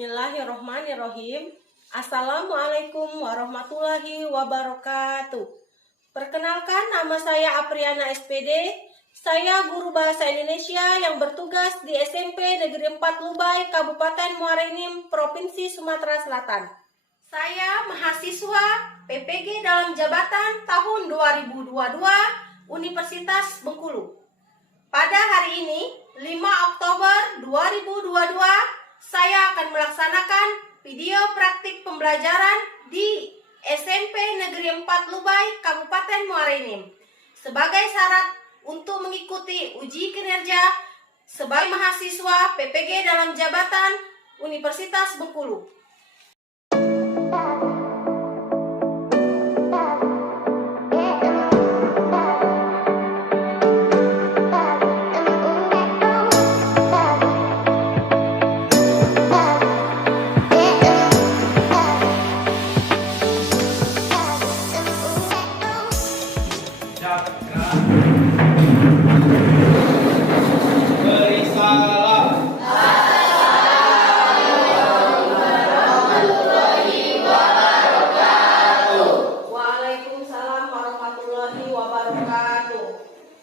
Bismillahirrohmanirrohim. Assalamualaikum warahmatullahi wabarakatuh. Perkenalkan, nama saya Apriana SPD. Saya guru bahasa Indonesia yang bertugas di SMP Negeri 4 Lubai, Kabupaten Muara Enim, Provinsi Sumatera Selatan. Saya mahasiswa PPG dalam jabatan tahun 2022 Universitas Bengkulu. Pada hari ini, 5 Oktober 2022, saya akan melaksanakan video praktik pembelajaran di SMP Negeri 4 Lubai, Kabupaten Muara Enim sebagai syarat untuk mengikuti uji kinerja sebagai mahasiswa PPG dalam jabatan Universitas Bengkulu.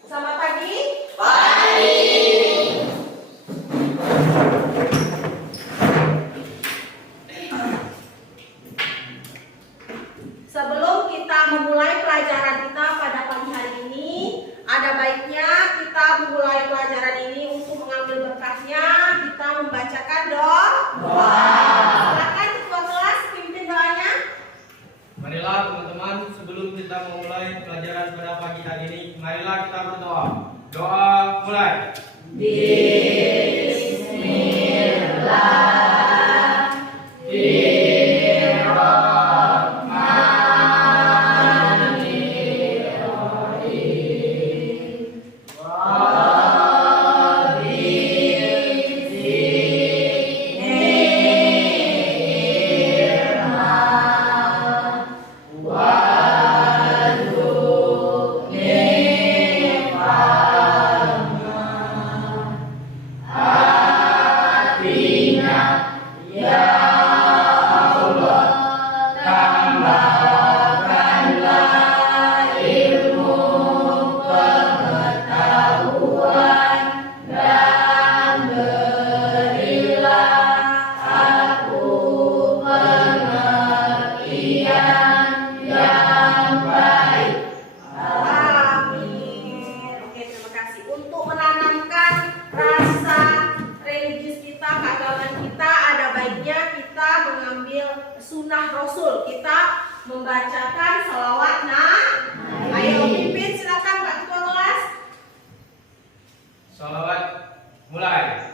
Selamat pagi. Pagi. Sebelum kita memulai pelajaran kita pada pagi hari ini, ada baiknya kita memulai pelajaran ini untuk mengambil berkahnya, kita membacakan doa. Silakan ketua kelas pimpin doanya. Marilah teman-teman, sebelum kita memulai pelajaran pada pagi hari ini, marilah kita berdoa. Doa mulai. Sunnah Rasul, kita membacakan salawat. Ayo pimpin, silakan Pak Ketua Kelas. Salawat mulai.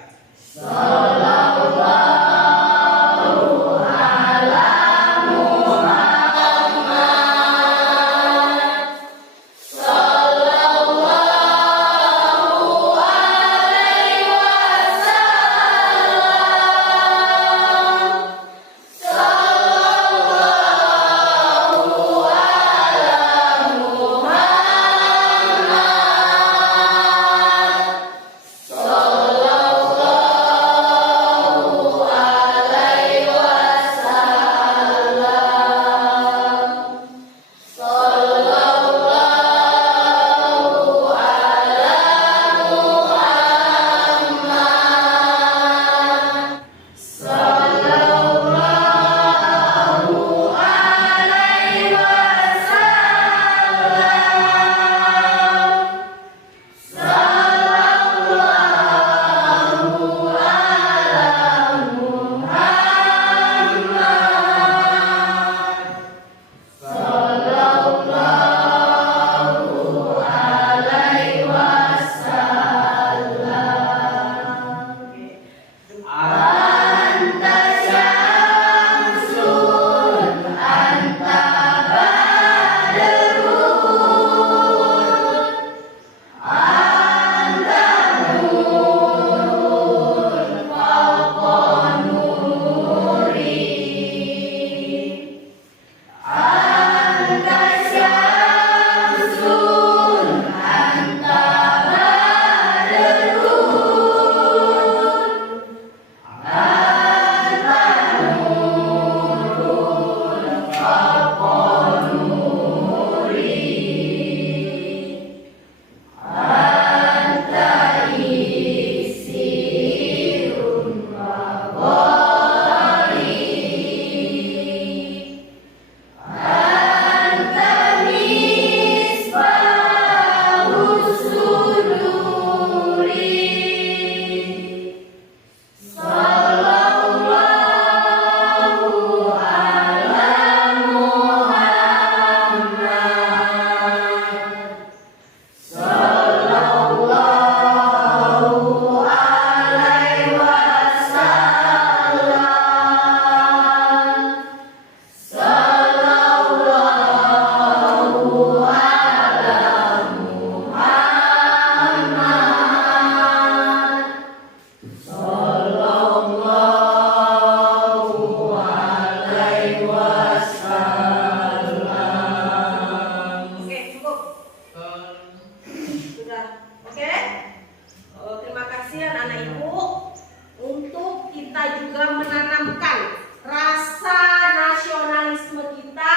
kita juga menanamkan rasa nasionalisme kita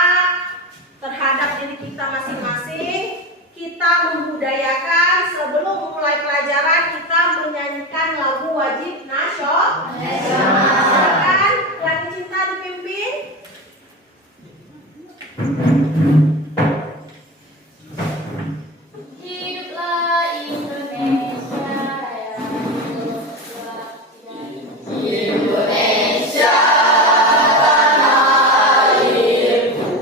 terhadap diri kita masing-masing. Kita membudayakan sebelum mulai pelajaran kita menyanyikan lagu wajib nasional. Silakan lagu cinta dipimpin. Hiduplah Indonesia ya, Indonesia tanah airku,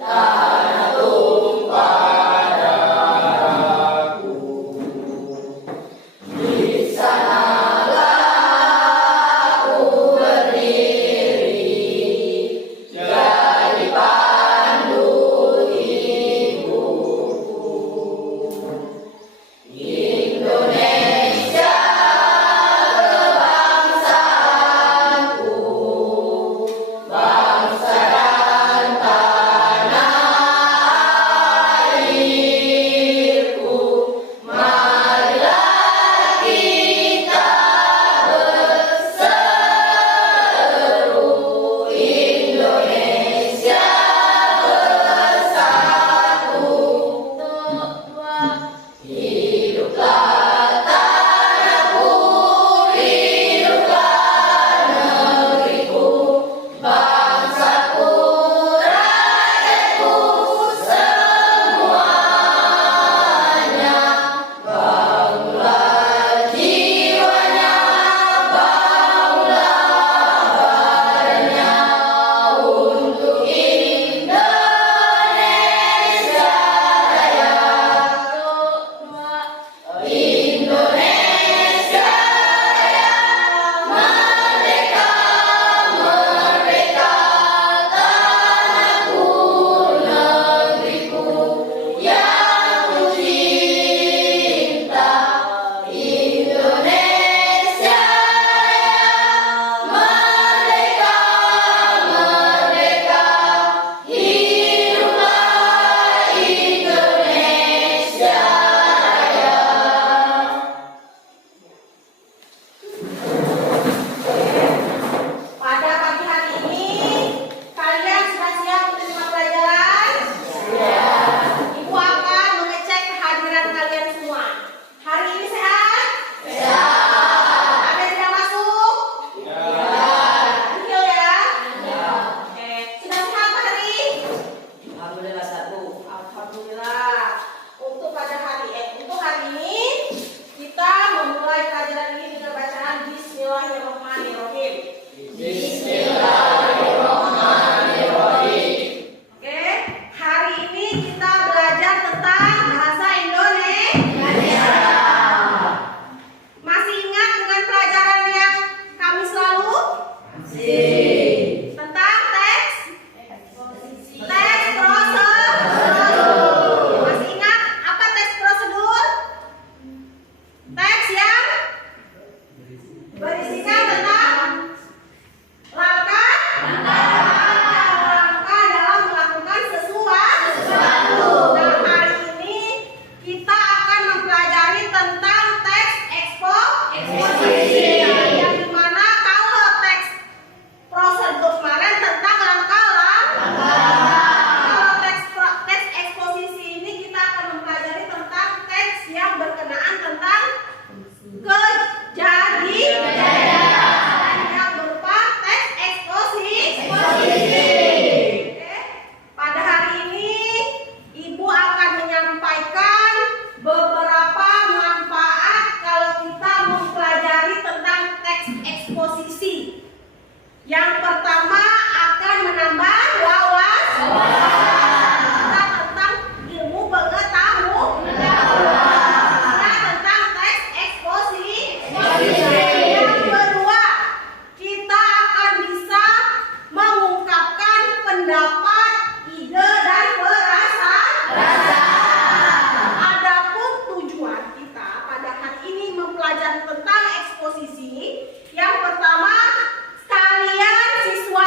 tanah tumpah darahku. Di sanalah aku berdiri, jadi pandu hidupku. Indonesia kebangsaanku, bangsa dan tanah airku. Marilah kita berseru, Indonesia bersatu. Hiduplah tanahku, hiduplah negeriku, bangsaku, rakyatku semuanya. Bangunlah jiwanya, bangunlah badannya untuk Indonesia Raya. Indonesia Raya, merdeka, merdeka, tanahku, negeriku yang ku cinta. Indonesia Raya, merdeka, merdeka, hiduplah Indonesia Raya. Pada pagi hari ini, kalian sudah siap menerima pelajaran? Ibu akan mengecek kehadiran kalian semua. Hari ini sehat? Ada yang tidak masuk? Detil ya? Oke. Sudah sehat Pak Hari? Alhamdulillah satu. Alhamdulillah. Untuk hari ini kita memulai pelajaran ini dengan bacaan Bismillahirrahmanirrahim. Bismillahirrahmanirrahim. Oke, hari ini kita belajar tentang bahasa Indonesia. Masih ingat dengan pelajaran yang Kamis lalu? Tentang teks prosedur. Masih ingat apa teks prosedur? Teks yang berisikan tentang langkah dalam melakukan sesuatu. Nah, hari ini kita akan mempelajari tentang teks eksposisi. Yang dimana kalau teks prosedur kemarin tentang langkah. Kalau teks eksposisi ini kita akan mempelajari tentang teks yang berkenaan tentang kejadian yang berupa teks eksposisi. Oke. Pada hari ini Ibu akan menyampaikan beberapa manfaat kalau kita mempelajari tentang teks eksposisi. Yang pertama akan menambah wawasan kita tentang ilmu pengetahuan tentang teks eksposisi. Yang kedua, kita akan bisa mengungkapkan pendapat, ide, dan perasaan. Adapun tujuan kita pada hari ini mempelajari tentang eksposisi. Yang pertama, kalian siswa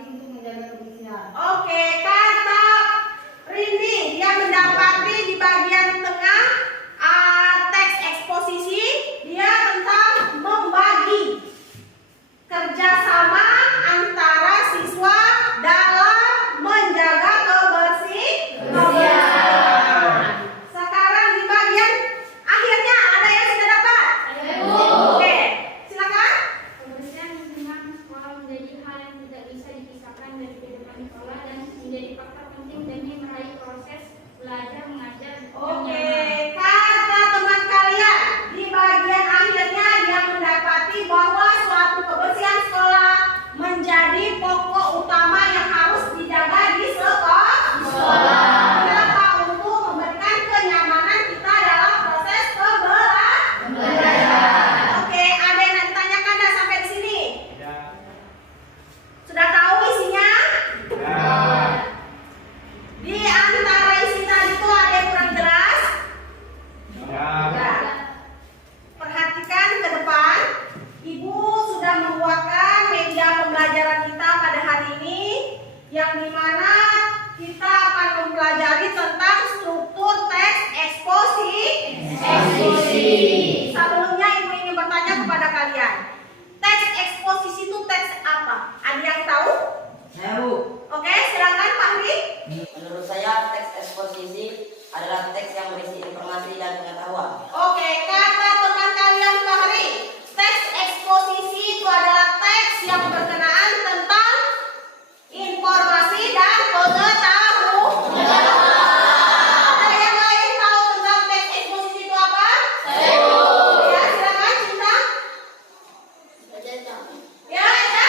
lagi untuk menjaga kebersihan. Oke, kata Rindi dia mendapati di bagian tengah teks eksposisi dia tentang membagi kerjasama antara siswa dalam menjaga kebersihan. Sekarang di bagian akhirnya ada yang sudah dapat? Oke, silakan. Kebersihan lingkungan sekolah menjadi hal yang tidak bisa dipisahkan dari kehidupan sekolah dan menjadi faktor penting demi meraih proses belajar mengajar yang Oke, nyaman. kata teman kalian di bagian akhirnya dia mendapati bahwa suatu kebersihan sekolah menjadi pokok utama yang harus dijaga di sekolah. Kenapa? Untuk memberikan kenyamanan kita dalam proses pembelajaran. Oke, ada yang nak ditanyakan dah sampai di sini? Ya. Sudah tahu isinya? Ya. Di antara isi tadi itu ada yang kurang jelas? Ya. Ya. Perhatikan ke depan. Ibu sudah membuatkan media pembelajaran kita pada hari ini, yang dimana kita akan mempelajari tentang struktur teks eksposisi. Sebelumnya ibu ingin bertanya kepada kalian, teks eksposisi itu teks apa? Ada yang tahu? Saya Bu. Oke, silakan Pak Hri. Menurut saya teks eksposisi adalah teks yang berisi informasi dan pengetahuan. Oke, kata teman kalian Pak Hri, teks eksposisi itu adalah teks yang berkenaan tentang informasi dan pengetahuan. Ada yang lain tahu tentang teks eksposisi itu apa? Ya, silakan Cinta. Ya, ya.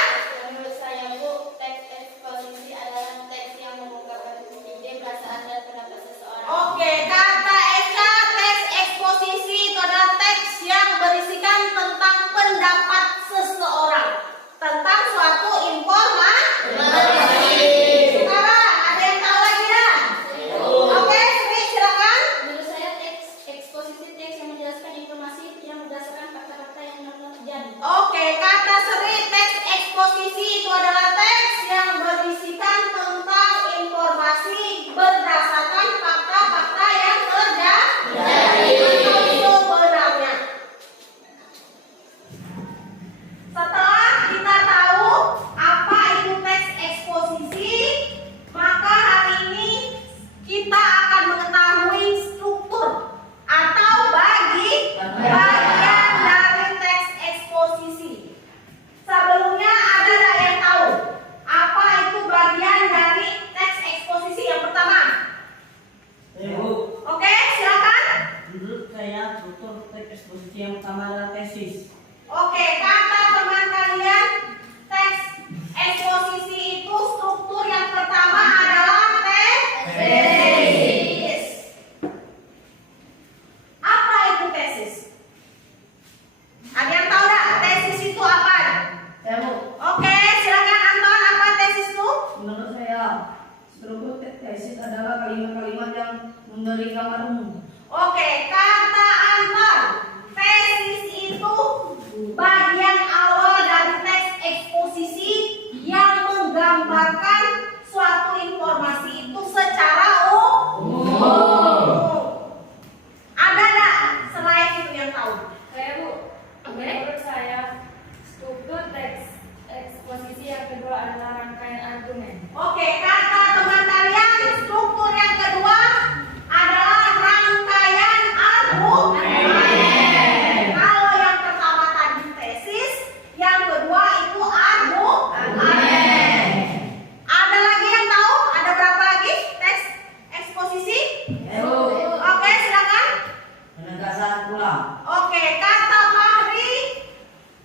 Menurut saya Bu, teks eksposisi adalah teks yang mengungkapkan ide, perasaan, dan pendapat seseorang. Oke, kata Eka, teks eksposisi itu adalah teks yang berisikan tentang pendapat seseorang tentang suatu informasi. Sekarang ada yang tahu lagi dah? Oke, Sri, silakan. Menurut saya teks eksposisi teks yang menjelaskan informasi yang berdasarkan fakta-fakta yang benar-benar terjadi. Oke, kata Sri, teks eksposisi itu adalah teks yang berisikan tentang informasi berdasarkan fakta-fakta yang terjadi sebenarnya. Setelah kita tahu apa itu teks eksposisi, maka hari ini kita akan mengetahui struktur atau bagian dari teks eksposisi. Sebelumnya ada nggak yang tahu apa itu bagian dari teks eksposisi yang pertama? Saya Bu. Oke, silakan. Menurut saya struktur teks eksposisi yang pertama adalah tesis. Oke, kata teman kalian, teks eksposisi itu struktur yang pertama adalah tesis. Apa itu tesis? Ada yang tahu nggak tesis itu apa? Saya Bu. Oke, silakan Anton, apa tesis itu? Menurut saya struktur tesis adalah kalimat-kalimat yang memberi gambar umum. Oke, kata Anton, tesis itu bagian awal dari teks eksposisi yang menggambarkan suatu informasi itu secara umum. Ada nggak selain itu yang tahu? Saya Bu, menurut saya struktur teks eksposisi yang kedua adalah rangkaian argumen. Oke, kata teman kalian, struktur yang kedua adalah rangkaian argumen. Kalau yang pertama tadi tesis, yang kedua itu argumen. Ada lagi yang tahu? Ada berapa lagi teks eksposisi? Saya Bu. Oke, silakan. Penegasan ulang. Oke, kata Fahri,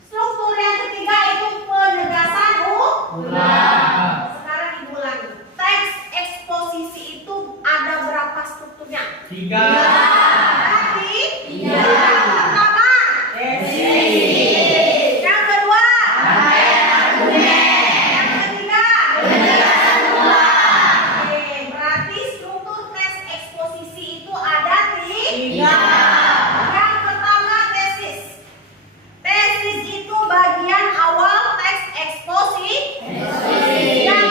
struktur yang ketiga itu penegasan ulang. Sekarang diulangi. Teks eksposisi itu ada berapa strukturnya? 3. Berarti yang pertama tesis. Yang kedua yang ketiga penegasan ulang. Oke, berarti struktur teks eksposisi itu ada 3. Yang pertama tesis. Tesis itu bagian awal teks eksposisi. Yang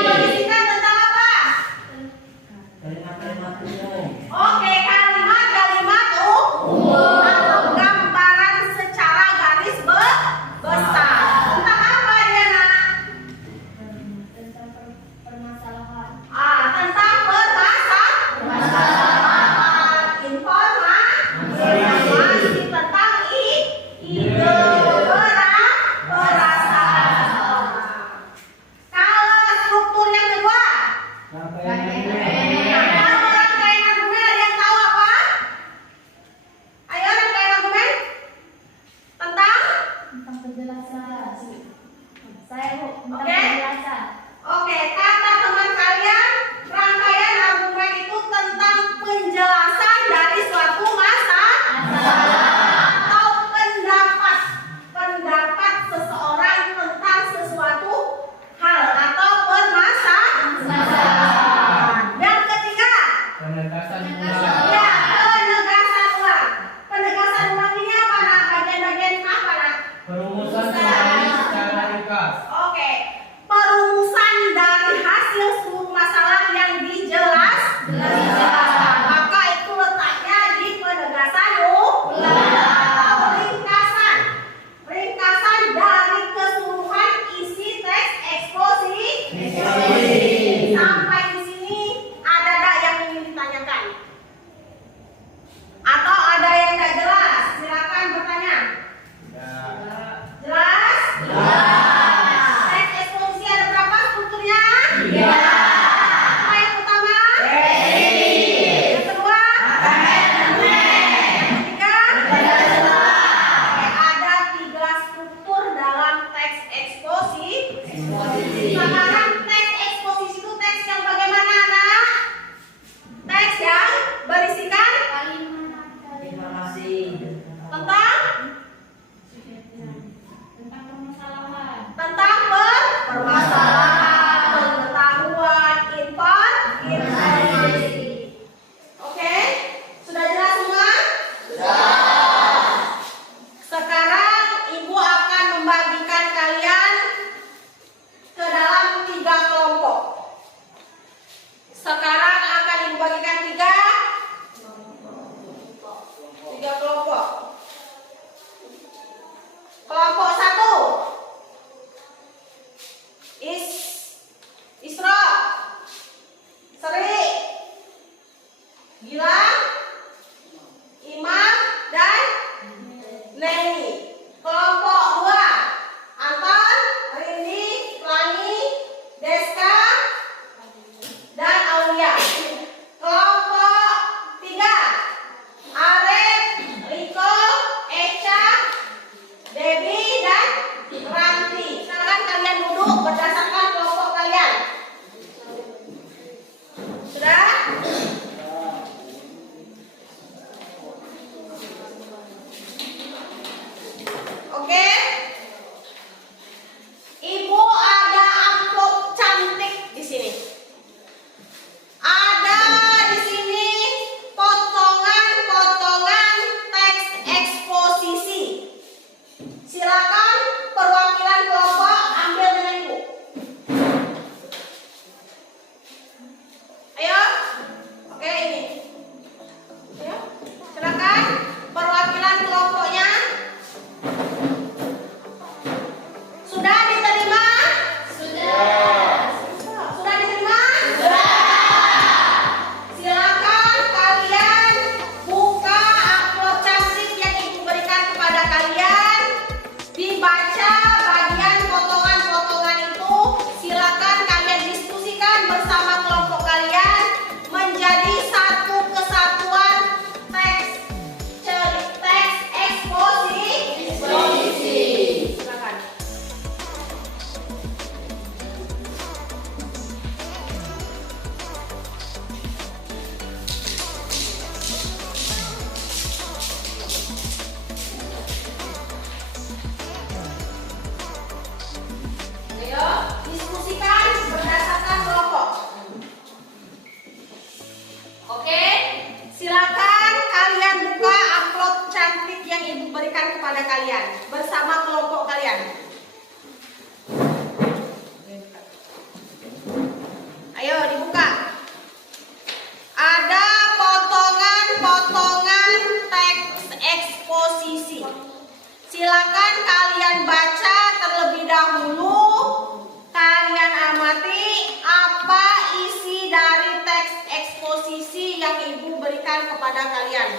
kepada kalian.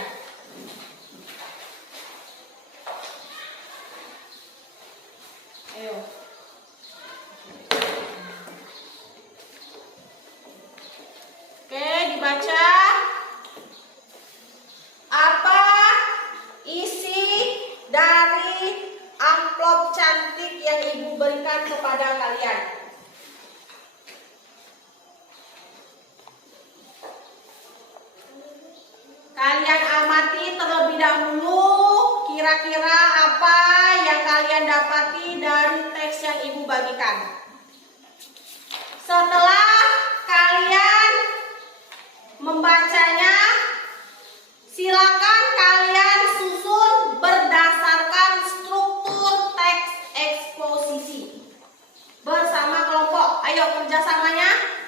Ayo. Oke, dibaca. Apa isi dari amplop cantik yang Ibu berikan kepada kalian? Kalian amati terlebih dahulu kira-kira apa yang kalian dapati dari teks yang Ibu bagikan. Setelah kalian membacanya, silakan kalian susun berdasarkan struktur teks eksposisi bersama kelompok. Ayo kerjasamanya.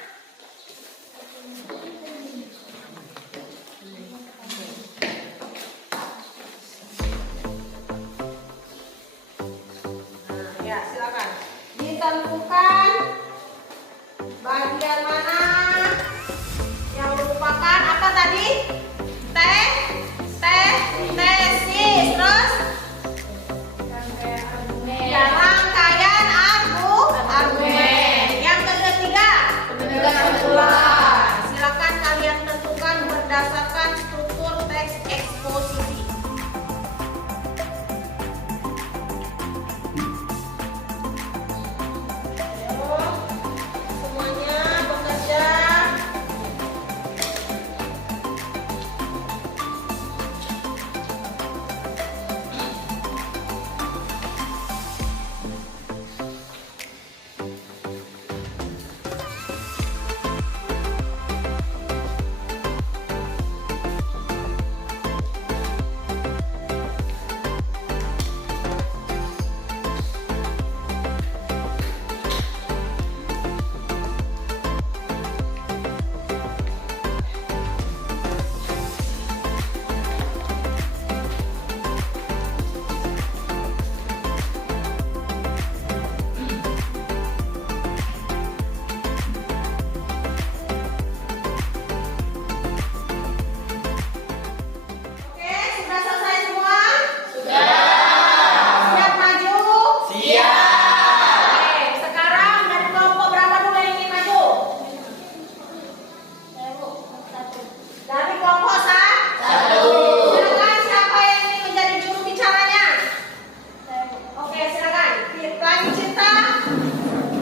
Ya, silakan. Ditentukan bagian mana yang merupakan apa tadi? Tesis. Terus? Ya, rangkaian argumen. Yang ketiga? Penegasan. Silakan kalian tentukan berdasarkan struktur teks eksposisi. Semuanya bekerja. Oke, sudah selesai semua? Sudah. Siap maju? Siap. Oke, sekarang dari kelompok berapa dulu yang ingin maju? Dari kelompok satu. Silakan siapa yang ingin menjadi juru bicaranya? Oke, silakan. Pelangi Cinta.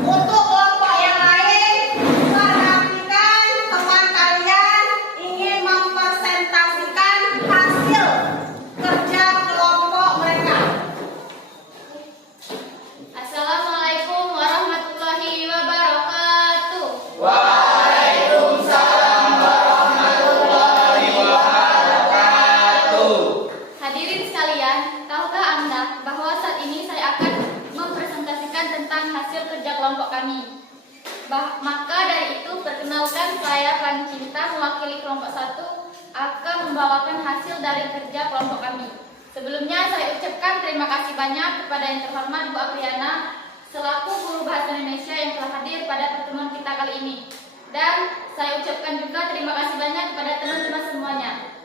Untuk kelompok yang lain, perhatikan teman kalian ingin mempresentasikan hasil kerja kelompok mereka. Assalamualaikum warahmatullahi wabarakatuh. Hadirin sekalian, tahukah Anda bahwa saat ini saya akan mempresentasikan tentang hasil kerja kelompok kami. Maka dari itu, perkenalkan saya Pelangi Cinta mewakili kelompok 1 akan membawakan hasil dari kerja kelompok kami. Sebelumnya saya ucapkan terima kasih banyak kepada yang terhormat Bu Apriana selaku guru bahasa Indonesia yang telah hadir pada pertemuan kita kali ini. Dan saya ucapkan juga terima kasih banyak kepada teman-teman semuanya.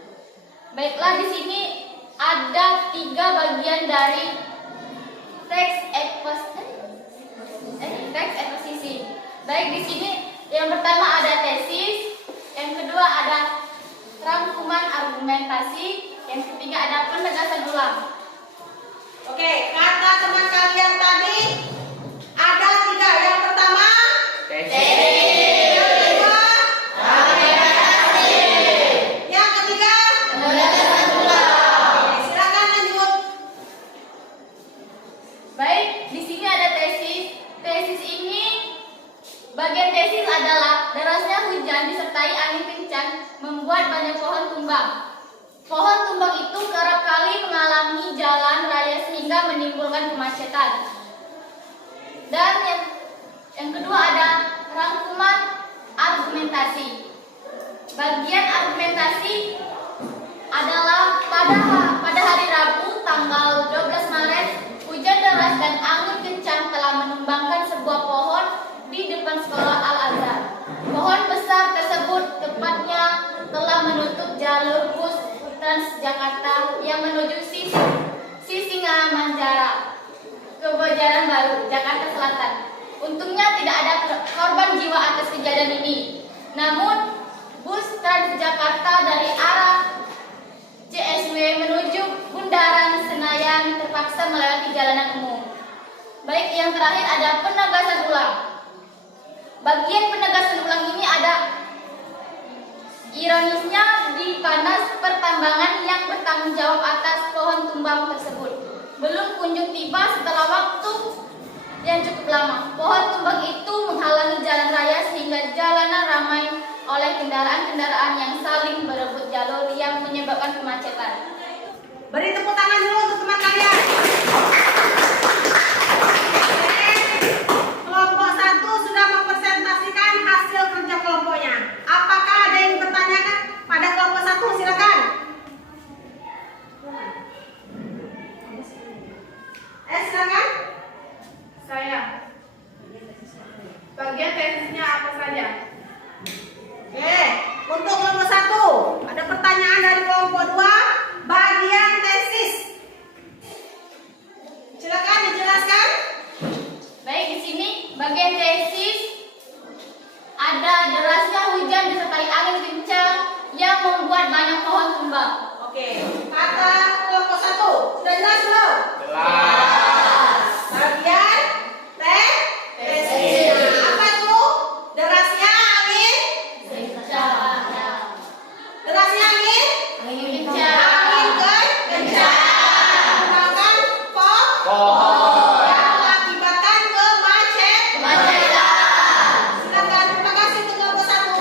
Baiklah, di sini ada 3 bagian dari teks eksposisi. Baik, di sini yang pertama ada tesis, yang kedua ada rangkuman argumentasi, yang ketiga ada penegasan ulang. Oke, kata teman kalian tadi ada 3. Yang pertama, tesis. Yang kedua, argumentasi. Yang ketiga, penegasan ulang. Oke, silakan lanjut. Baik, di sini ada tesis. Tesis ini, bagian tesis adalah derasnya hujan disertai angin kencang membuat banyak pohon tumbang. Pohon tumbang itu kerap kali mengalami jalan raya sehingga menimbulkan kemacetan. Dan yang kedua ada rangkuman argumentasi. Bagian argumentasi adalah pada hari Rabu tanggal 12 Maret hujan deras dan angin kencang telah menumbangkan sebuah pohon di depan sekolah Al-Azhar. Pohon besar tersebut tepatnya telah menutup jalur bus Untungnya tidak ada korban jiwa atas kejadian ini. Namun, bus Transjakarta dari arah CSW menuju Bundaran Senayan terpaksa melewati jalanan umum. Baik, yang terakhir ada penegasan ulang. Bagian penegasan ulang ini ada ironisnya di panas pertambangan yang bertanggung jawab atas pohon tumbang tersebut belum kunjung tiba setelah waktu yang cukup lama. Pohon tumbang itu menghalangi jalan raya sehingga jalanan ramai oleh kendaraan-kendaraan yang saling berebut jalur yang menyebabkan kemacetan. Beri tepuk tangan dulu untuk teman kalian. Kelompok 1 sudah mempresentasikan hasil kerja kelompoknya. Apakah ada yang bertanyakan pada kelompok 1? Silakan. Silakan. Saya. Bagian tesisnya apa saja? Untuk kelompok 1 ada pertanyaan dari kelompok 2, bagian tesis. Silakan dijelaskan. Baik, di sini bagian tesis ada derasnya hujan disertai angin kencang yang membuat banyak pohon tumbang. Oke, kata kelompok 1 sudah jelas belum? Jelas. Bagian tesis. Apa itu? Derasnya angin. Derasnya angin. Angin kencang. Menggunakan pohon yang mengakibatkan kemacetan. Silakan. Terima kasih untuk kelompok 1.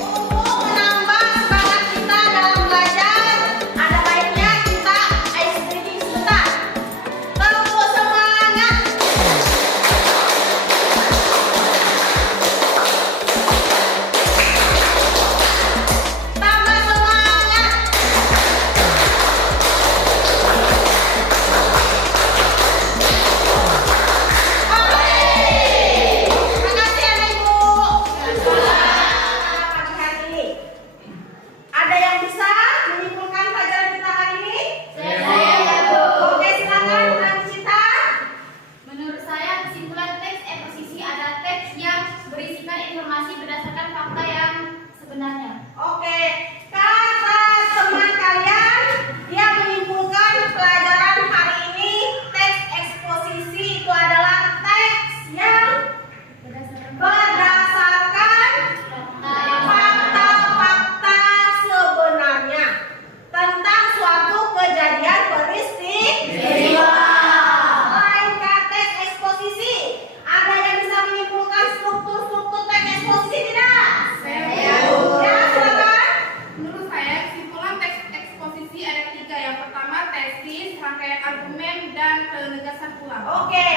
Untuk menambah semangat kita dalam belajar, ada baiknya kita ice breaking sebentar. Tepuk semangat. Tambah semangat. Terima kasih anak ibu. Pagi hari ini ada yang bisa menyimpulkan pelajaran kita hari ini? Oke, silakan Ibu Cinta. Menurut saya, kesimpulan teks eksposisi adalah teks yang berisikan informasi berdasarkan fakta yang sebenarnya. Oke, kata teman kalian yang menyimpulkan pelajaran hari ini, teks eksposisi itu adalah teks yang berdasarkan fakta-fakta sebenarnya tentang suatu kejadian peristiwa. Selain teks eksposisi, ada yang bisa menyimpulkan struktur-struktur teks eksposisi tidak? Ya, silakan. Menurut saya, kesimpulan teks eksposisi ada 3. Yang pertama, tesis, rangkaian argumen, dan penegasan ulang. Oke,